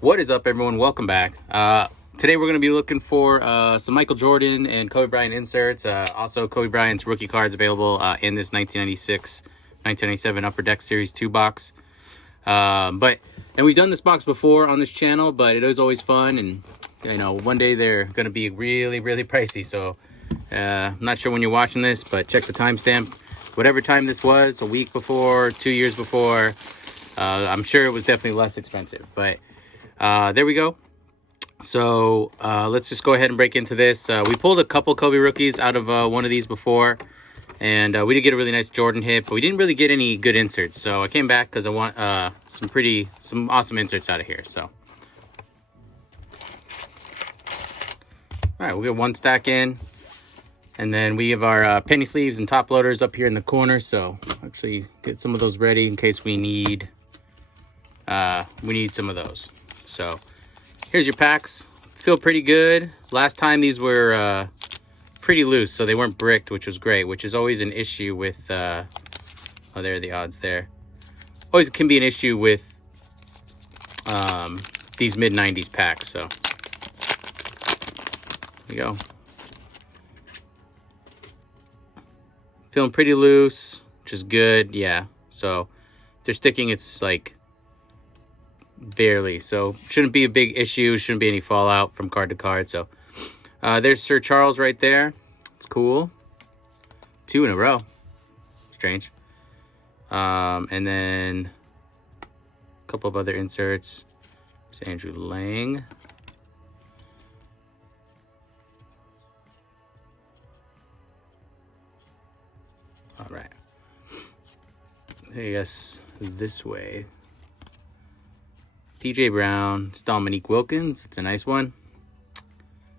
What is up, everyone? Welcome back. Today we're going to be looking for some Michael Jordan and Kobe Bryant inserts. Also, Kobe Bryant's rookie cards available in this 1996-1997 Upper Deck Series 2 box. And we've done this box before on this channel, but it is always fun. And, one day they're going to be really, really pricey. So I'm not sure when you're watching this, but check the timestamp. Whatever time this was, a week before, 2 years before, I'm sure it was definitely less expensive. But there we go. So let's just go ahead and break into this. We pulled a couple Kobe rookies out of one of these before, and we did get a really nice Jordan hit, but we didn't really get any good inserts. So I came back because I want some awesome inserts out of here. So, all right, we'll get one stack in, and then we have our penny sleeves and top loaders up here in the corner. So actually get some of those ready in case we need some of those. So here's your packs. Feel pretty good. Last time these were pretty loose, so they weren't bricked, which was great, which is always an issue with oh, there are the odds there. Always can be an issue with these mid-90s packs. So there you go. Feeling pretty loose, which is good. Yeah, so if they're sticking, it's like barely, so shouldn't be a big issue, shouldn't be any fallout from card to card. So there's Sir Charles right there. It's cool. 2 in a row. Strange. And then a couple of other inserts. There's Andrew Lang. All right, I guess this way. PJ Brown, it's Dominique Wilkins. It's a nice one.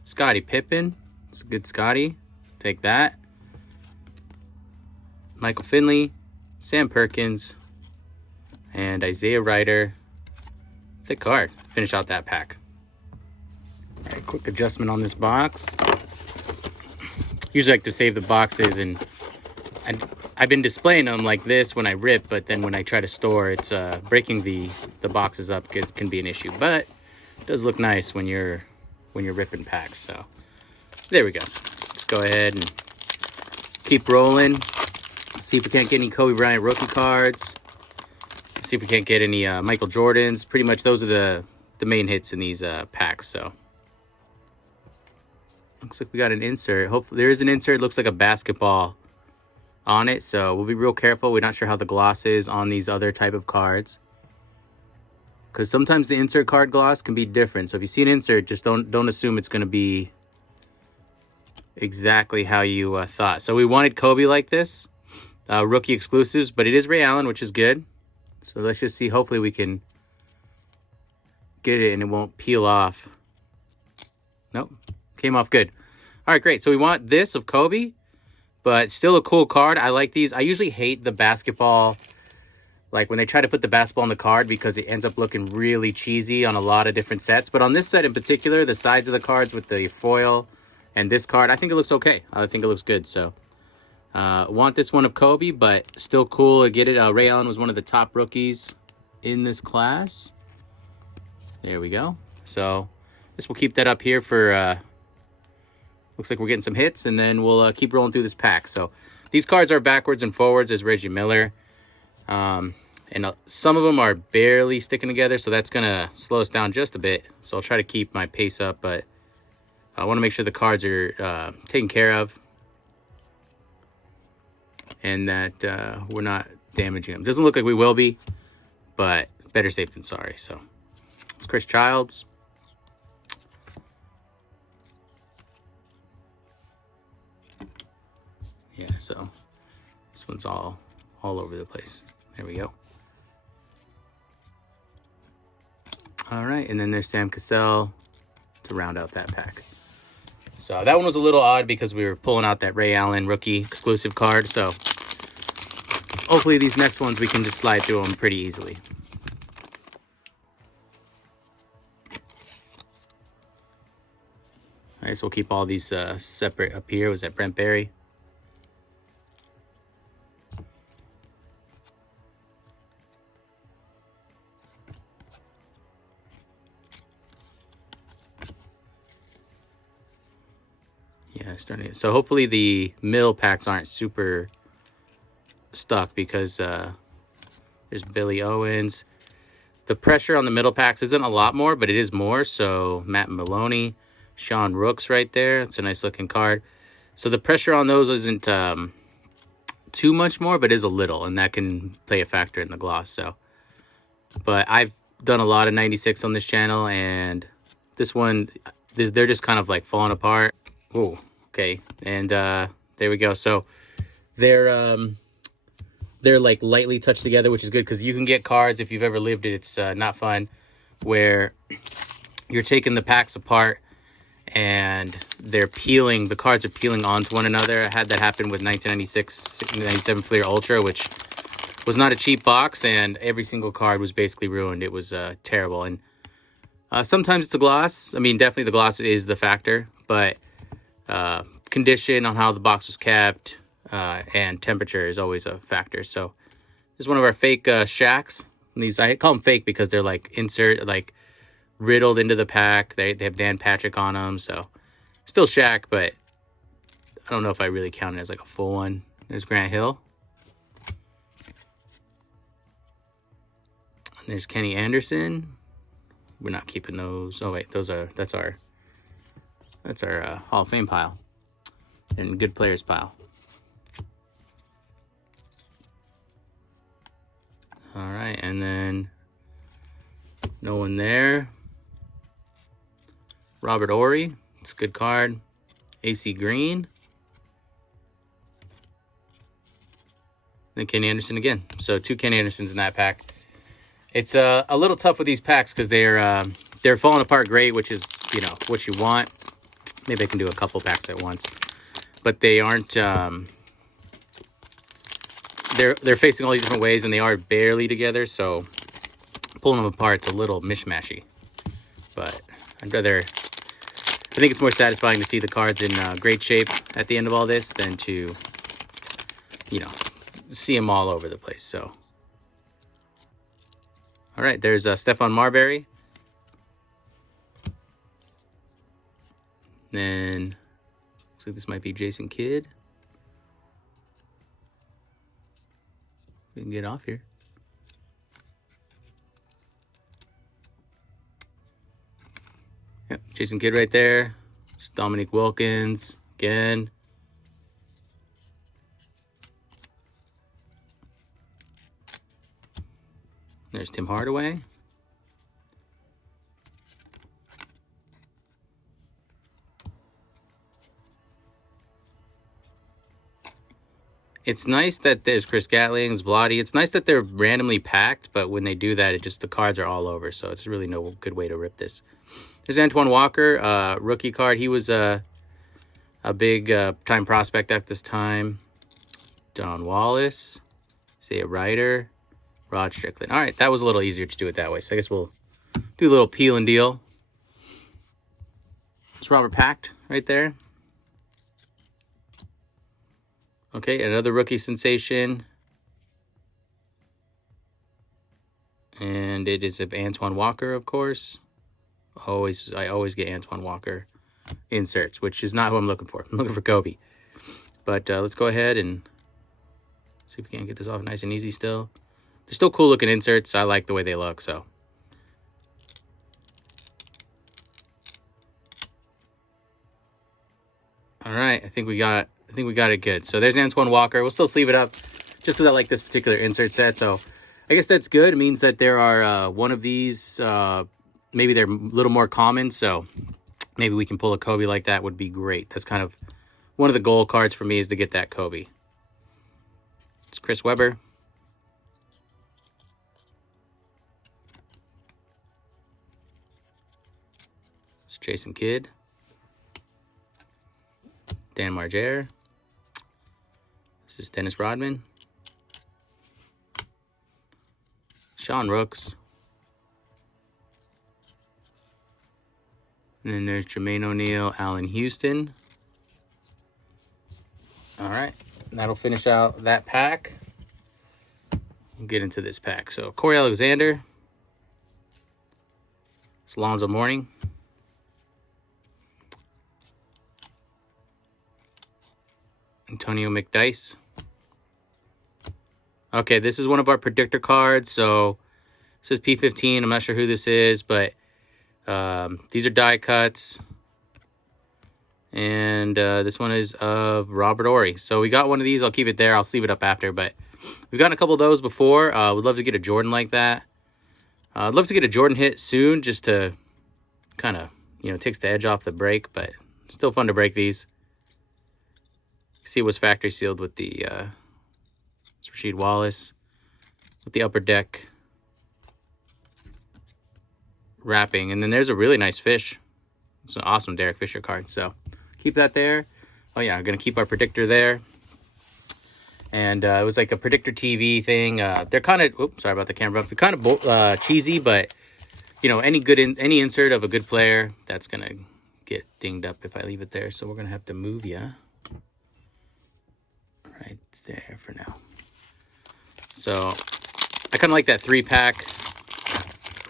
Scottie Pippen. It's a good Scottie. Take that. Michael Finley, Sam Perkins, and Isaiah Ryder. Thick card. Finish out that pack. All right, quick adjustment on this box. Usually I like to save the boxes, and I've been displaying them like this when I rip, but then when I try to store, it's breaking the boxes up can be an issue. But it does look nice when you're ripping packs. So there we go. Let's go ahead and keep rolling. See if we can't get any Kobe Bryant rookie cards. See if we can't get any Michael Jordans. Pretty much those are the main hits in these packs. So looks like we got an insert. Hopefully there is an insert. Looks like a basketball on it, so we'll be real careful. We're not sure how the gloss is on these other type of cards, because sometimes the insert card gloss can be different. So if you see an insert, just don't assume it's going to be exactly how you thought. So we wanted Kobe like this, rookie exclusives, but it is Ray Allen, which is good. So let's just see. Hopefully we can get it and it won't peel off. Nope, came off good. All right, great. So we want this of Kobe, but still a cool card. I like these. I usually hate the basketball, like when they try to put the basketball on the card, because it ends up looking really cheesy on a lot of different sets. But on this set in particular, the sides of the cards with the foil and this card, I think it looks okay. I think it looks good. So want this one of Kobe, but still cool to get it. Ray Allen was one of the top rookies in this class. There we go. So this will keep that up here for... looks like we're getting some hits, and then we'll keep rolling through this pack. So these cards are backwards and forwards as Reggie Miller. And some of them are barely sticking together, so that's going to slow us down just a bit. So I'll try to keep my pace up, but I want to make sure the cards are taken care of and that we're not damaging them. Doesn't look like we will be, but better safe than sorry. So it's Chris Childs. Yeah, so this one's all over the place. There we go. All right, and then there's Sam Cassell to round out that pack. So that one was a little odd because we were pulling out that Ray Allen rookie exclusive card. So hopefully these next ones we can just slide through them pretty easily. All right, so we'll keep all these separate up here. Was that Brent Berry? Yeah, starting. So hopefully the middle packs aren't super stuck because there's Billy Owens. The pressure on the middle packs isn't a lot more, but it is more. So Matt Maloney, Sean Rooks right there. It's a nice looking card. So the pressure on those isn't too much more, but is a little, and that can play a factor in the gloss. So, but I've done a lot of 96 on this channel, and this one, they're just kind of like falling apart. Oh, okay, and there we go. So they're like lightly touched together, which is good because you can get cards, if you've ever lived it, it's not fun, where you're taking the packs apart and the cards are peeling onto one another. I had that happen with 1996-97 Fleer Ultra, which was not a cheap box, and every single card was basically ruined. It was terrible. And sometimes it's a gloss. I mean, definitely the gloss is the factor, but condition on how the box was kept and temperature is always a factor. So this is one of our fake shacks. And these, I call them fake because they're like riddled into the pack. They have Dan Patrick on them, so still Shaq, but I don't know if I really count it as like a full one. There's Grant Hill. And there's Kenny Anderson. We're not keeping those. Oh wait, that's our Hall of Fame pile and good players pile. All right, and then no one there. Robert Ory, it's a good card. AC Green. And Kenny Anderson again. So 2 Kenny Andersons in that pack. It's a little tough with these packs because they're falling apart great, which is, you know, what you want. Maybe I can do a couple packs at once. But they aren't they're facing all these different ways, and they are barely together, so pulling them apart's a little mishmashy. But I think it's more satisfying to see the cards in great shape at the end of all this than to, you know, see them all over the place. So, all right, there's Stephon Marbury. Then looks like this might be Jason Kidd. We can get off here. Yep, Jason Kidd right there. It's Dominique Wilkins again. There's Tim Hardaway. It's nice that there's Chris Gatling's Blotty. It's nice that they're randomly packed, but when they do that, the cards are all over. So it's really no good way to rip this. There's Antoine Walker, rookie card. He was a big time prospect at this time. Don Wallace, Isaiah Ryder, Rod Strickland. All right, that was a little easier to do it that way. So I guess we'll do a little peel and deal. It's Robert Pact right there. Okay, another rookie sensation. And it is of Antoine Walker, of course. I always get Antoine Walker inserts, which is not who I'm looking for. I'm looking for Kobe. But let's go ahead and see if we can get this off nice and easy still. They're still cool looking inserts. I like the way they look, so. All right, I think we got it good. So there's Antoine Walker. We'll still sleeve it up just because I like this particular insert set. So I guess that's good. It means that there are one of these, maybe they're a little more common. So maybe we can pull a Kobe like that would be great. That's kind of one of the goal cards for me, is to get that Kobe. It's Chris Webber. It's Jason Kidd. Dan Margera. This is Dennis Rodman. Sean Rooks. And then there's Jermaine O'Neal, Allen Houston. All right, that'll finish out that pack. We'll get into this pack. So Corey Alexander. It's Alonzo Mourning. Antonio McDice. Okay, this is one of our predictor cards. So it says P15. I'm not sure who this is, but these are die cuts. And this one is of Robert Horry. So we got one of these. I'll keep it there. I'll sleeve it up after. But we've gotten a couple of those before. We'd love to get a Jordan like that. I'd love to get a Jordan hit soon just to kind of, takes the edge off the break. But still fun to break these. See, it was factory sealed with the Rasheed Wallace with the upper deck wrapping. And then there's a really nice fish. It's an awesome Derek Fisher card. So keep that there. Oh, yeah, I'm going to keep our predictor there. And it was like a predictor TV thing. They're kind of, oops, sorry about the camera. They're kind of cheesy, but, any insert of a good player, that's going to get dinged up if I leave it there. So we're going to have to move you right there for now. So I kind of like that 3-pack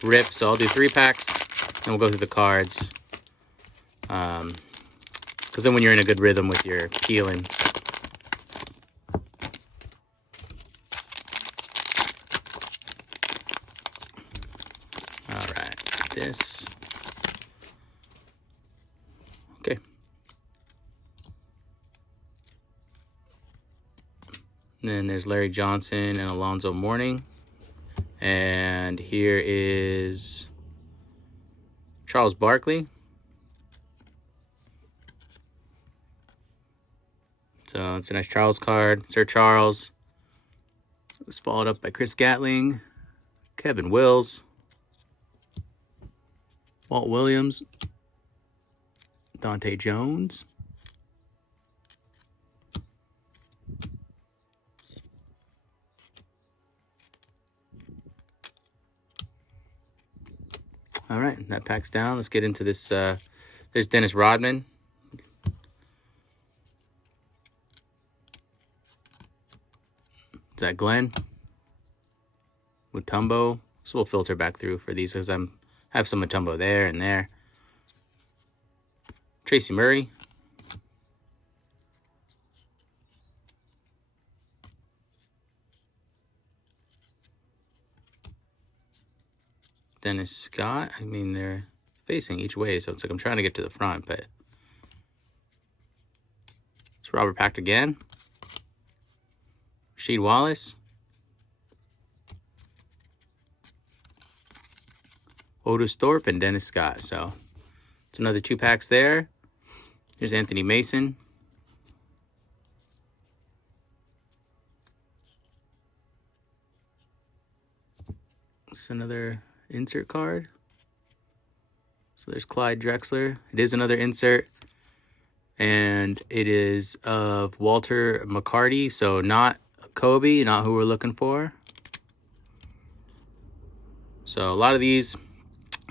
rip. So I'll do 3 packs and we'll go through the cards. Because then when you're in a good rhythm with your peeling. All right, this. Okay. And then there's Larry Johnson and Alonzo Mourning. And here is Charles Barkley. So it's a nice Charles card. Sir Charles. It was followed up by Chris Gatling, Kevin Wills, Walt Williams, Dante Jones, all right, that packs down. Let's get into this. There's Dennis Rodman. Is that Glenn? Mutombo. So we'll filter back through for these because I have some Mutombo there and there. Tracy Murray. Dennis Scott. I mean, they're facing each way, so it's like I'm trying to get to the front, but it's Robert Pact again. Rasheed Wallace. Otis Thorpe and Dennis Scott. So it's another 2 packs there. Here's Anthony Mason. It's another insert card. So there's Clyde Drexler. It is another insert. And it is of Walter McCarty. So not Kobe, not who we're looking for. So a lot of these.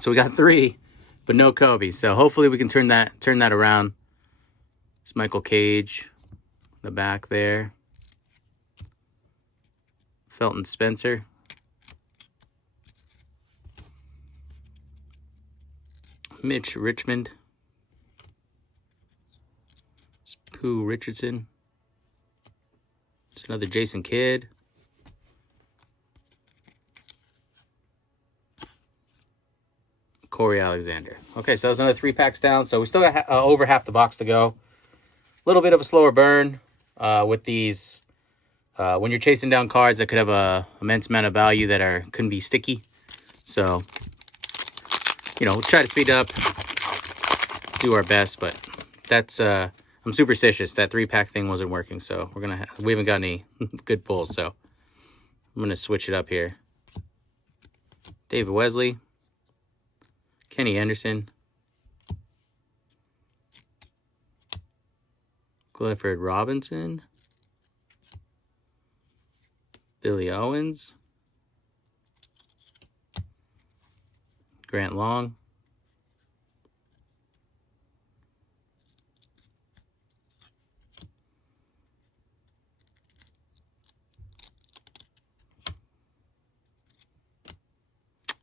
So we got 3, but no Kobe. So hopefully we can turn that around. It's Michael Cage, the back there. Felton Spencer. Mitch Richmond. Pooh Richardson. It's another Jason Kidd. Corey Alexander. Okay, so that's another 3 packs down. So we still got over half the box to go. A little bit of a slower burn with these. When you're chasing down cards that could have a immense amount of value that couldn't be sticky. So, we'll try to speed up, do our best, but that's I'm superstitious. That 3-pack thing wasn't working, so we haven't got any good pulls, so I'm gonna switch it up here. David Wesley, Kenny Anderson, Clifford Robinson, Billy Owens, Grant Long,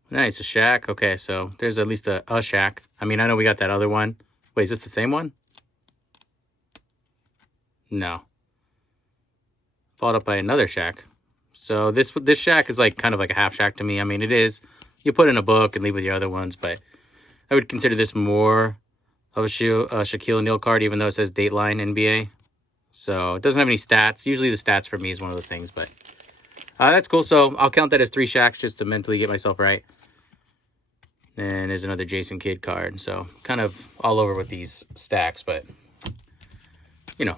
nice, a Shaq. Okay, so there's at least a Shaq. I mean, I know we got that other one. Wait, is this the same one? No. followed up by another Shaq. So this Shaq is like kind of like a half Shaq to me. I mean, it is. You put in a book and leave with your other ones, but I would consider this more of a Shaquille O'Neal card, even though it says Dateline NBA. So it doesn't have any stats. Usually the stats for me is one of those things, but that's cool. So I'll count that as 3 Shaqs just to mentally get myself right. And there's another Jason Kidd card. So kind of all over with these stacks, but you know,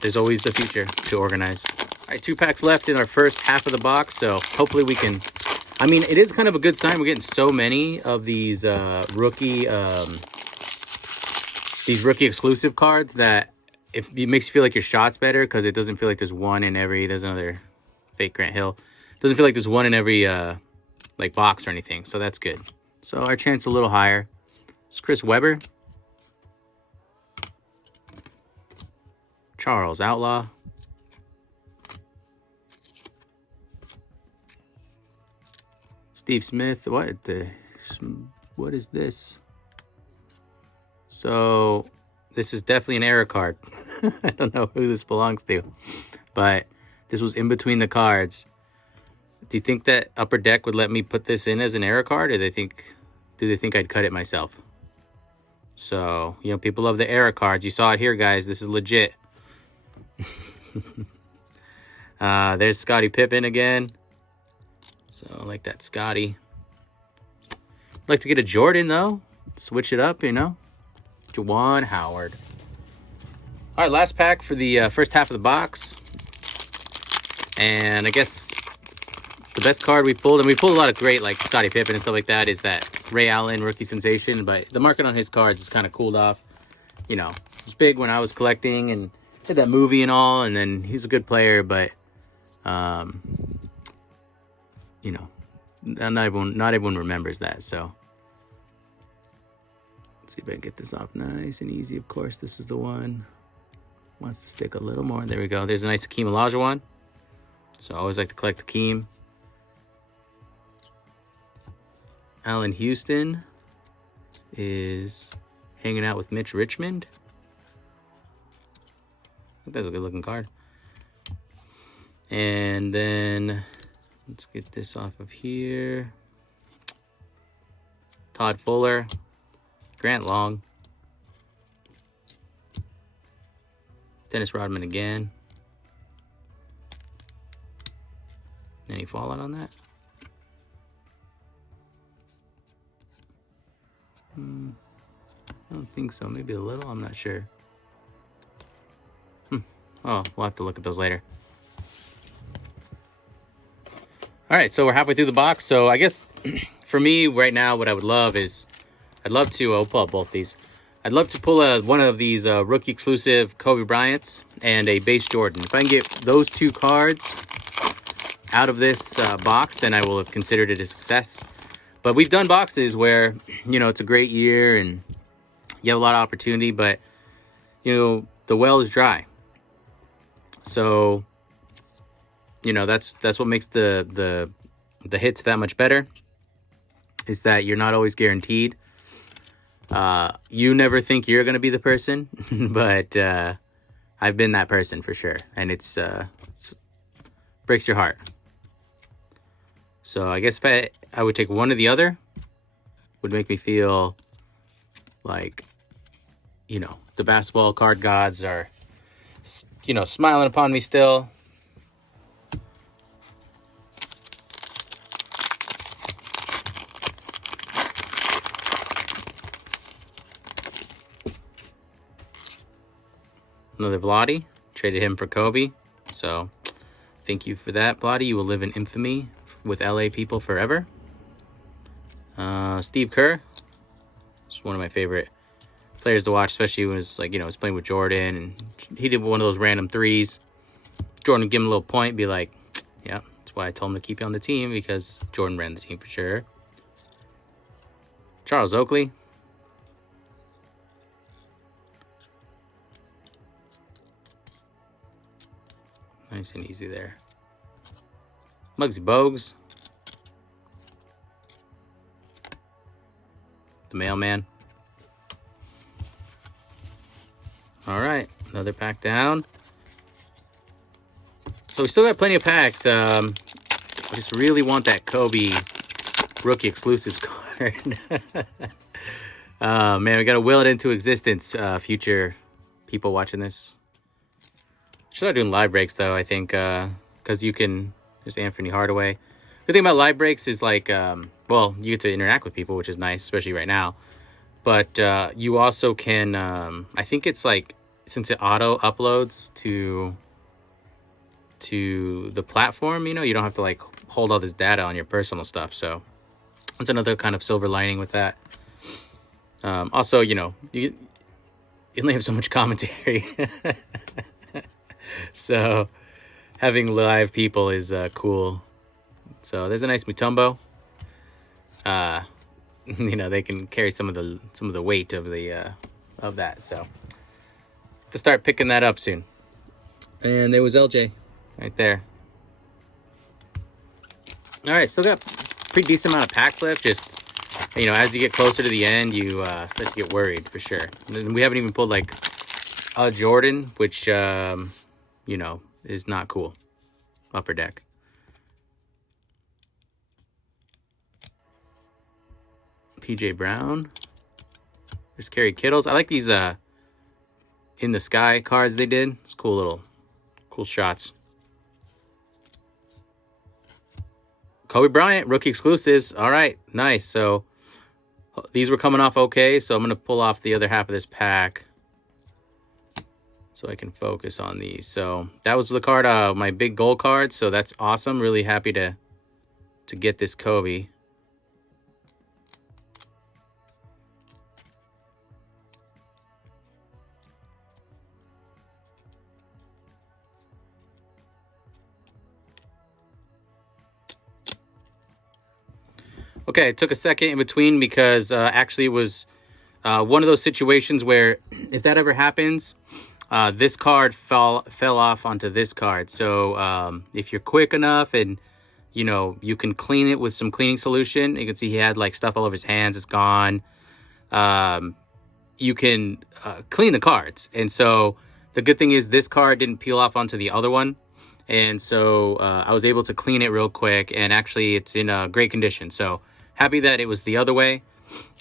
there's always the future to organize. All right, 2 packs left in our first half of the box. So hopefully we can, I mean, it is kind of a good sign. We're getting so many of these rookie exclusive cards that it makes you feel like your shot's better, because it doesn't feel like there's one in every, there's another fake Grant Hill. It doesn't feel like there's one in every like box or anything. So that's good. So our chance a little higher. It's Chris Webber. Charles Outlaw. Steve Smith. What is this? So this is definitely an error card. I don't know who this belongs to, but this was in between the cards. Do you think that Upper Deck would let me put this in as an error card, or do they think I'd cut it myself? So, you know, people love the error cards. You saw it here, guys. This is legit. There's Scottie Pippen again. So I like that Scottie. I'd like to get a Jordan, though. Switch it up, you know. Juwan Howard. All right, last pack for the first half of the box. And I guess the best card we pulled, and we pulled a lot of great, like Scottie Pippen and stuff like that, is that Ray Allen rookie sensation. But the market on his cards is kind of cooled off. You know, it was big when I was collecting and did that movie and all. And then he's a good player, but, you know, not everyone remembers that. So let's see if I can get this off nice and easy. Of course, this is the one. Wants to stick a little more. There we go. There's a nice Hakeem Olajuwon. So I always like to collect Hakeem. Allen Houston is hanging out with Mitch Richmond. I think that's a good looking card. And then let's get this off of here. Todd Fuller, Grant Long, Dennis Rodman again. Any fallout on that? I don't think so. Maybe a little. I'm not sure. Oh, we'll have to look at those later. All right, so we're halfway through the box. So I guess for me right now, what I would love is, I'd love to, I'll pull out both these. I'd love to pull one of these rookie exclusive Kobe Bryants and a base Jordan. If I can get those 2 cards out of this box, then I will have considered it a success. But we've done boxes where, you know, it's a great year and you have a lot of opportunity, but, you know, the well is dry. So, you know, that's what makes the hits that much better, is that you're not always guaranteed. You never think you're going to be the person, but I've been that person for sure. And it's breaks your heart. So I guess if I would take one or the other, would make me feel like, you know, the basketball card gods are, you know, smiling upon me still. Another Blotty. Traded him for Kobe. So thank you for that, Blotty. You will live in infamy with LA people forever. Steve Kerr. It's one of my favorite players to watch, especially when it's like, you know, he's playing with Jordan and he did one of those random threes. Jordan would give him a little point, be like, yeah, that's why I told him to keep you on the team, because Jordan ran the team for sure. Charles Oakley. Nice and easy there. Muggsy Bogues. The mailman. All right, another pack down. So we still got plenty of packs. I just really want that Kobe rookie exclusives card. Man, we got to will it into existence. Future people watching this. Should start doing live breaks though, I think, because you can. There's Anthony Hardaway. The thing about live breaks is like, well, you get to interact with people, which is nice, especially right now. But you also can, I think it's like, since it auto uploads to the platform, you know, you don't have to like hold all this data on your personal stuff. So that's another kind of silver lining with that. Also, you know, you only have so much commentary. So having live people is cool. So there's a nice Mutombo. You know, they can carry some of the weight of that. So to start picking that up soon. And there was LJ right there. All right, still got pretty decent amount of packs left. Just, you know, as you get closer to the end, you start to get worried for sure. And we haven't even pulled like a Jordan, which you know, is not cool. Upper Deck. PJ Brown. There's Kerry Kittles. I like these in the sky cards they did. It's cool shots. Kobe Bryant, rookie exclusives. All right, nice. So these were coming off okay, so I'm going to pull off the other half of this pack so I can focus on these. So that was the card, my big gold card, so that's awesome. Really happy to get this Kobe. Okay, it took a second in between because actually it was one of those situations where if that ever happens, this card fell off onto this card. So if you're quick enough and, you know, you can clean it with some cleaning solution. You can see he had like stuff all over his hands. It's gone. You can clean the cards. And so the good thing is this card didn't peel off onto the other one. And so I was able to clean it real quick. And actually it's in great condition. So happy that it was the other way.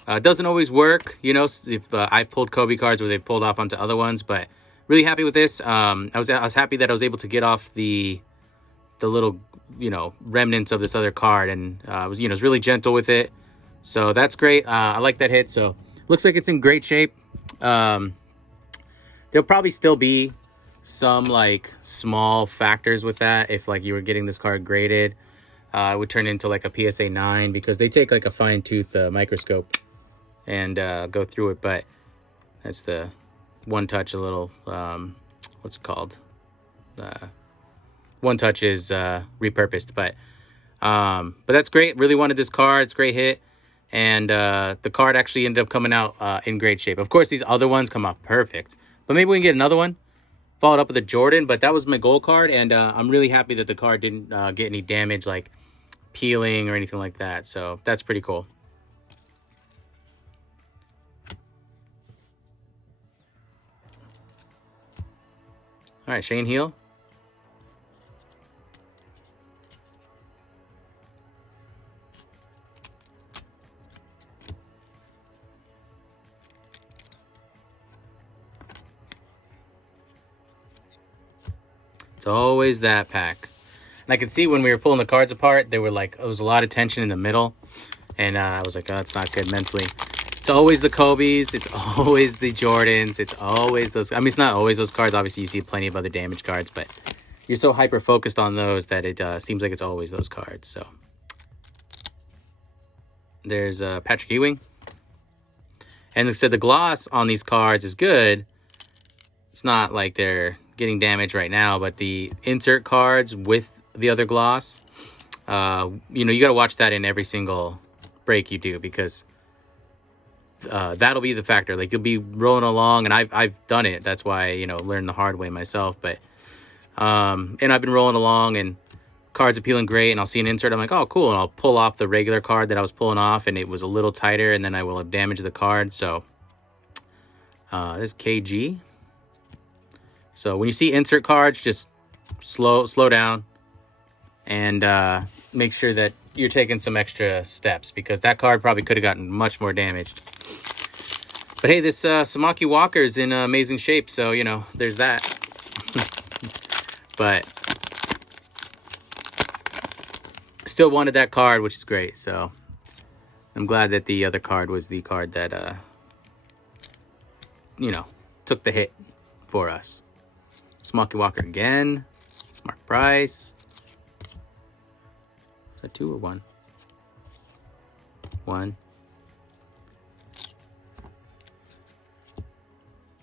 It doesn't always work, you know, if I pulled Kobe cards where they pulled off onto other ones, but really happy with this. I was happy that I was able to get off the little, you know, remnants of this other card, and was, you know, was really gentle with it. So that's great. I like that hit. So looks like it's in great shape. There'll probably still be some like small factors with that. If like you were getting this card graded, it would turn into like a PSA 9 because they take like a fine tooth microscope and go through it. But that's the one touch, a little, what's it called? One touch is repurposed, but that's great. Really wanted this card. It's a great hit. And the card actually ended up coming out in great shape. Of course, these other ones come off perfect, but maybe we can get another one followed up with a Jordan. But that was my gold card, and I'm really happy that the card didn't get any damage, like peeling or anything like that. So that's pretty cool. All right, Shane Heal. It's always that pack. And I could see when we were pulling the cards apart, there was a lot of tension in the middle. And I was like, oh, that's not good mentally. It's always the Kobe's. It's always the Jordans. It's always those. I mean, it's not always those cards. Obviously, you see plenty of other damage cards. But you're so hyper-focused on those that it seems like it's always those cards. So there's Patrick Ewing. And like I said, the gloss on these cards is good. It's not like they're getting damaged right now. But the insert cards with the other gloss, you know, you got to watch that in every single break you do, because that'll be the factor. Like, you'll be rolling along, and I've done it. That's why, you know, learned the hard way myself. But and I've been rolling along, and cards are peeling great, and I'll see an insert. I'm like, oh, cool, and I'll pull off the regular card that I was pulling off, and it was a little tighter, and then I will have damaged the card. So there's KG. So when you see insert cards, just slow down and make sure that you're taking some extra steps, because that card probably could have gotten much more damaged. But hey, this Samaki Walker is in amazing shape, so, you know, there's that. But still wanted that card, which is great. So I'm glad that the other card was the card that, you know, took the hit for us. Samaki Walker again. Smart Price. Is that 2 or 1? 1.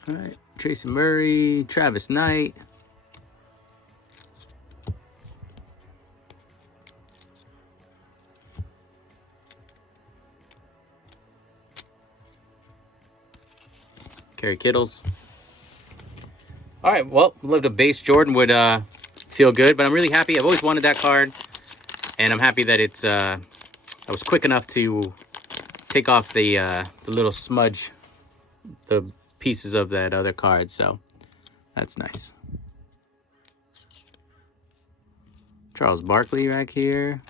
All right. Tracy Murray. Travis Knight. Kerry Kittles. All right, well, loved a base Jordan would feel good, but I'm really happy. I've always wanted that card, and I'm happy that it's I was quick enough to take off the little smudge, the pieces of that other card, so that's nice. Charles Barkley right here.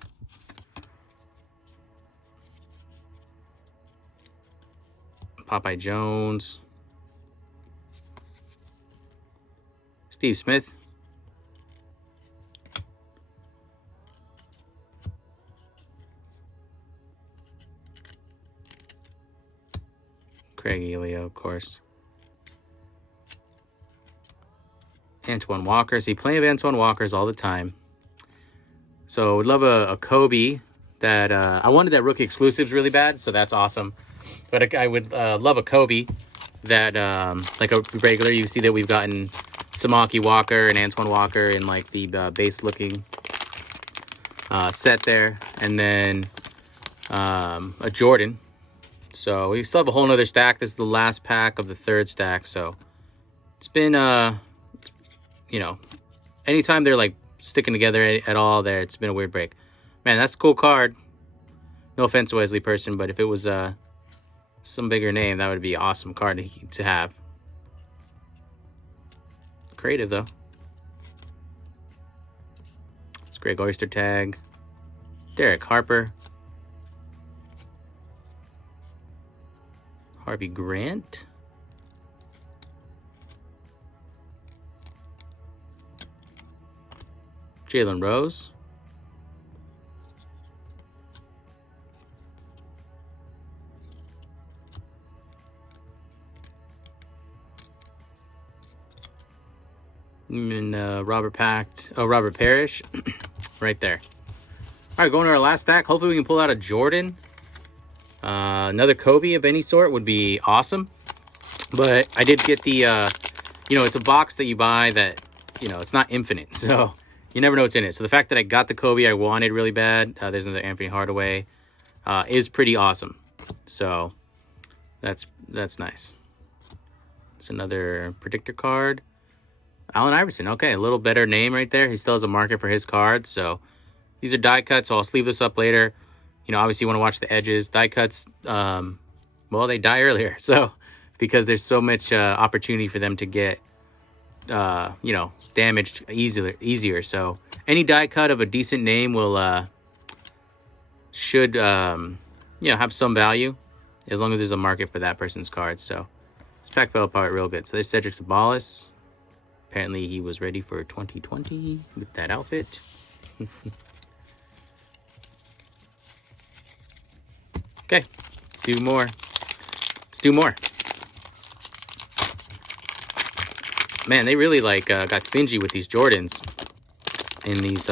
Popeye Jones. Steve Smith. Craig Elio, of course. Antoine Walker. See, plenty of Antoine Walkers all the time. So would love a Kobe that I wanted that rookie exclusives really bad, so that's awesome. But I would love a Kobe that like a regular. You see that we've gotten Samaki Walker and Antoine Walker in like the base looking set there, and then a Jordan. So we still have a whole nother stack. This is the last pack of the third stack. So it's been you know, anytime they're like sticking together at all there, it's been a weird break. Man, that's a cool card. No offense, Wesley Person, but if it was some bigger name, that would be an awesome card to have. Creative, though. It's Greg Oyster Tag. Derek Harper. Harvey Grant. Jalen Rose. And Robert Parrish right there. All right, going to our last stack. Hopefully we can pull out a Jordan. Another Kobe of any sort would be awesome. But I did get the, you know, it's a box that you buy that, you know, it's not infinite. So you never know what's in it. So the fact that I got the Kobe I wanted really bad, there's another Anthony Hardaway, is pretty awesome. So that's nice. It's another predictor card. Allen Iverson. Okay, a little better name right there. He still has a market for his cards. So these are die cuts, so I'll sleeve this up later. You know, obviously you want to watch the edges. Die cuts, well, they die earlier. So because there's so much opportunity for them to get, you know, damaged easier. So any die cut of a decent name will, should, you know, have some value as long as there's a market for that person's cards. So this pack fell apart real good. So there's Cedric Sabalas. Apparently he was ready for 2020 with that outfit. Okay, let's do more. Man, they really like got stingy with these Jordans in these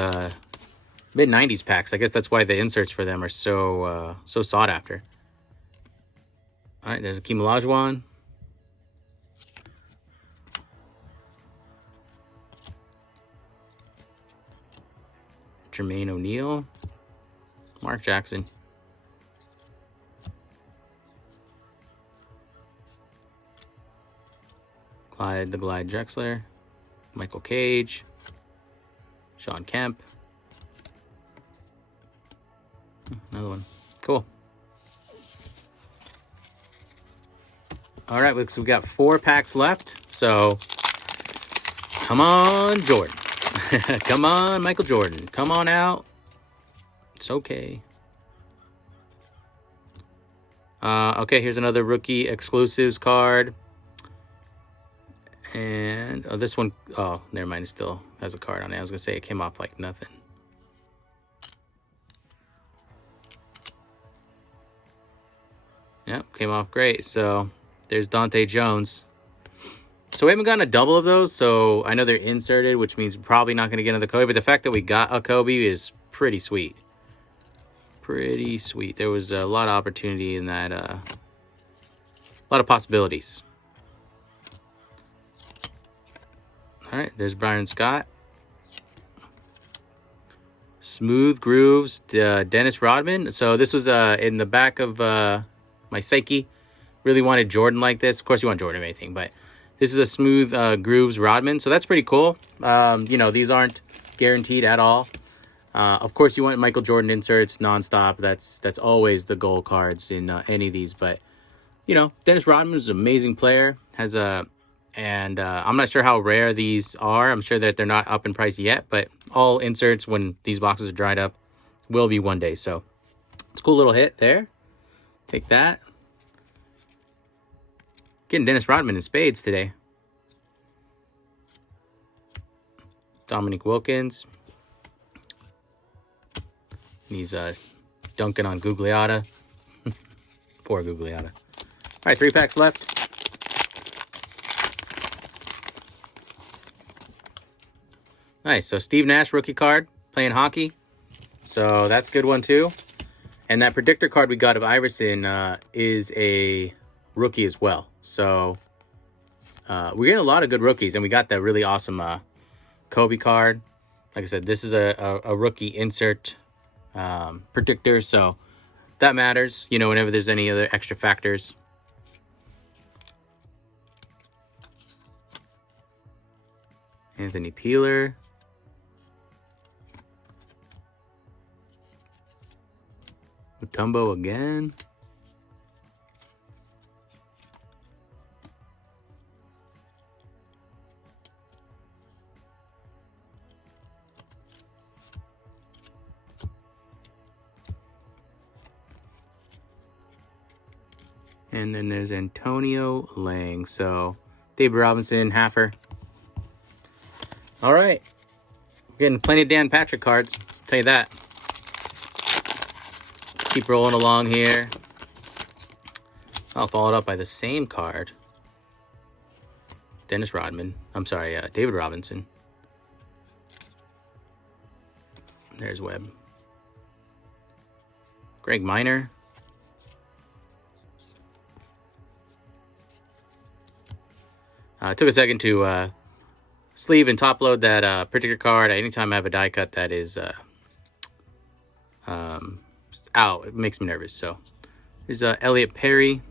mid-90s packs. I guess that's why the inserts for them are so sought after. All right, there's Akeem Olajuwon. Jermaine O'Neal. Mark Jackson. Clyde the Glide Drexler. Michael Cage. Sean Kemp. Another one. Cool. All right, so we got 4 packs left. So, come on, Jordan. Come on, Michael Jordan. Come on out. It's okay. Okay, here's another rookie exclusives card. And this one, oh, never mind. It still has a card on it. I was going to say it came off like nothing. Yep, came off great. So there's Dante Jones. So we haven't gotten a double of those, so I know they're inserted, which means we're probably not going to get another Kobe. But the fact that we got a Kobe is pretty sweet. Pretty sweet. There was a lot of opportunity in that. A lot of possibilities. All right, there's Byron Scott. Smooth Grooves, Dennis Rodman. So this was in the back of my psyche. Really wanted Jordan like this. Of course, you want Jordan of anything, but this is a Smooth Grooves Rodman. So that's pretty cool. You know, these aren't guaranteed at all. Of course, you want Michael Jordan inserts nonstop. That's always the goal cards in any of these. But, you know, Dennis Rodman is an amazing player. And I'm not sure how rare these are. I'm sure that they're not up in price yet. But all inserts, when these boxes are dried up, will be one day. So it's a cool little hit there. Take that. Getting Dennis Rodman in spades today. Dominique Wilkins. He's dunking on Gugliotta. Poor Gugliotta. All right, 3 packs left. Nice. So Steve Nash rookie card, playing hockey. So that's a good one too. And that predictor card we got of Iverson is a rookie as well. So we're getting a lot of good rookies, and we got that really awesome Kobe card. Like I said, this is a rookie insert predictor, so that matters, you know, whenever there's any other extra factors. Anthony Peeler. Mutombo again. And then there's Antonio Lang. So David Robinson, Haffer. All right. We're getting plenty of Dan Patrick cards. I'll tell you that. Let's keep rolling along here. I'll follow it up by the same card. Dennis Rodman. I'm sorry, David Robinson. There's Webb. Greg Minor. It took a second to sleeve and top load that particular card. Anytime I have a die cut that is out, it makes me nervous. So there's Elliot Perry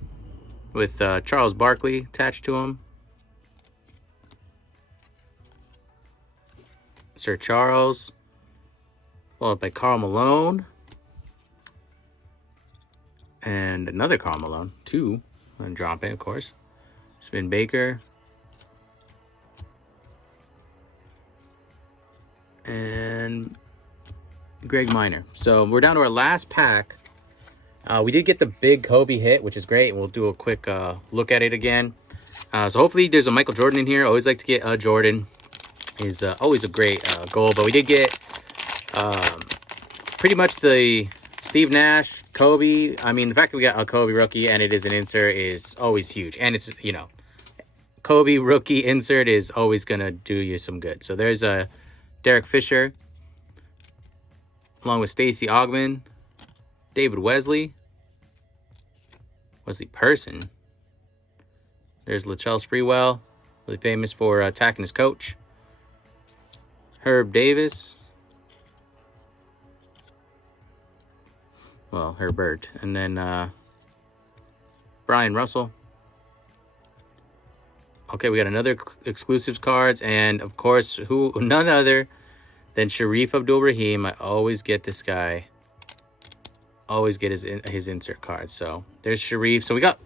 with Charles Barkley attached to him. Sir Charles, followed by Karl Malone. And another Karl Malone, 2. I'm going to drop it, of course. Spin Baker. And Greg Minor. So we're down to our last pack. We did get the big Kobe hit, which is great. We'll do a quick look at it again. So hopefully there's a Michael Jordan in here. I always like to get a Jordan. Is always a great goal. But we did get pretty much the Steve Nash, Kobe. I mean, the fact that we got a Kobe rookie and it is an insert is always huge. And it's, you know, Kobe rookie insert is always going to do you some good. So there's a Derek Fisher, along with Stacey Augmon, David Wesley Person. There's Latrell Sprewell, really famous for attacking his coach. Herb Davis. Well, Herbert. And then Brian Russell. Okay, we got another exclusives cards. And, of course, none other than Sharif Abdul-Rahim. I always get this guy. Always get his insert cards. So, there's Sharif. So, we got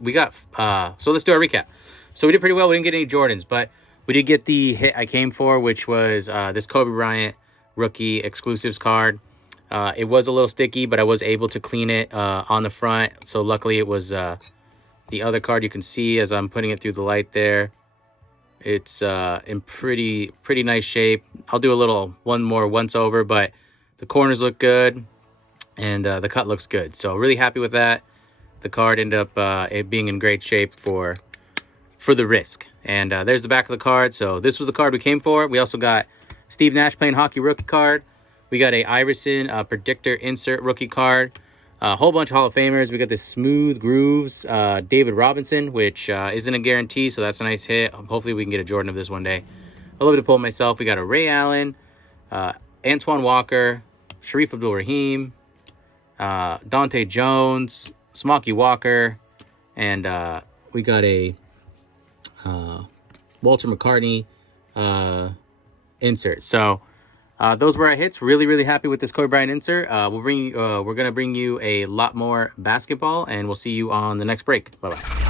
so let's do our recap. So, we did pretty well. We didn't get any Jordans. But We did get the hit I came for, which was this Kobe Bryant rookie exclusives card. It was a little sticky, but I was able to clean it on the front. So luckily it was the other card. You can see as I'm putting it through the light there. It's in pretty nice shape. I'll do one more once over, but the corners look good and the cut looks good. So really happy with that. The card ended up it being in great shape for the risk. And there's the back of the card. So this was the card we came for. We also got Steve Nash playing hockey rookie card. We got a Iverson predictor insert rookie card. A whole bunch of Hall of Famers. We got this Smooth Grooves David Robinson, which isn't a guarantee, so that's a nice hit. Hopefully we can get a Jordan of this one day. I love to pull it myself. We got a Ray Allen, Antoine Walker, Sharif Abdul-Rahim, Dante Jones, Smokey Walker, and we got a Walter McCartney insert. So those were our hits. Really happy with this Kobe Bryant insert. We're gonna bring you a lot more basketball, and we'll see you on the next break. Bye bye.